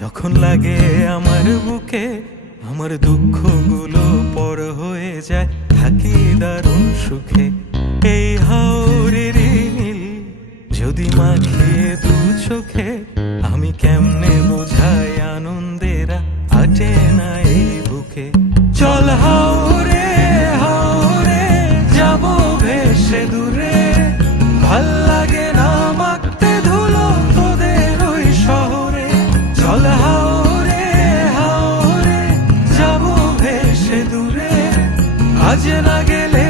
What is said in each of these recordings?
যখন লাগে আমার বুকে, আমার দুঃখগুলো পর হয়ে যায়, থাকি দারুণ সুখে। এই রে নীল, যদি মাখিয়ে দু চোখে, আমি কেমনে বোঝাই হাওরে হাওরে যাব ভেসে দূরে। ওই শহরে। চল হাওরে হাওরে যাব ভেসে দূরে। আজ না গেলে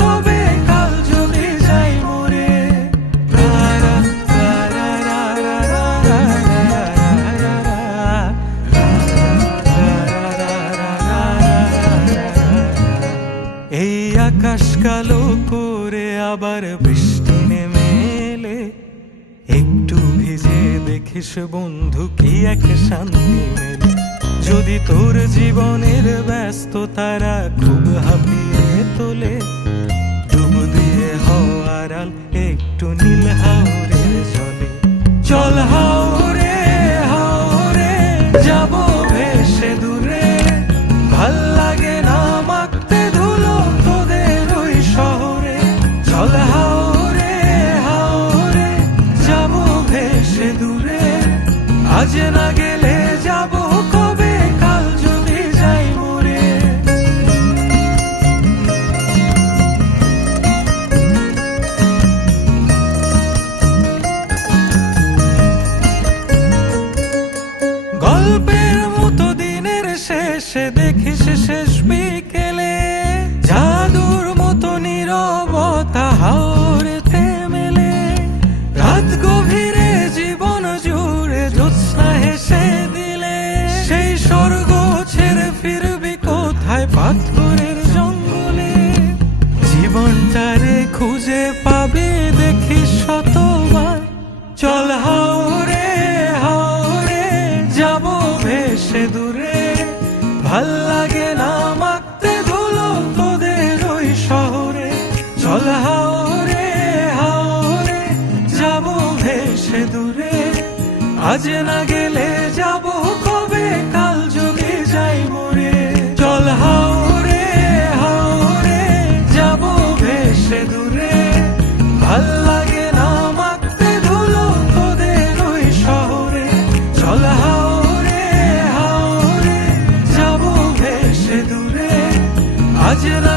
কবে, কাল যদি যাই মরে। আকাশ কালো করে আবার বৃষ্টি নেমে এলে। একটু ভিজে দেখিস বন্ধু কি এক শান্তি মেলে। যদি তোর জীবনের ব্যস্ত তারা খুব হাঁপিয়ে তোলে, ডুব দিয়ে হওয়ার একটু ভেসে দূরে, আজ না গেলে যাব কবে? কাল যদি যাই মরে। গল্পের মতো দিনের শেষে দেখিস শেষ বিকেলে, জাদুর মতো নীরবতা হাওরেতে মেলে রাত গভীরে জ্যোৎস্না হেসে দিলে, সেই স্বর্গ ছেড়ে ফিরবি কোথায়? পাথরের জঙ্গলে। জীবনটারে খুঁজে পাবে দেখিস শতবার। চল হাওরে হাওরে যাব ভেসে দূরে। ভালো লাগে না আজ না গেলে যাব কবে? কাল যুগে যাইব রে চল হাও রে হাও রে, যাব ভেসে দূরে। ভালো লাগে না মাখতে ধুলো তোদের ওই শহরে। চল হাও রে হাও রে, যাব ভেসে দূরে। আজ না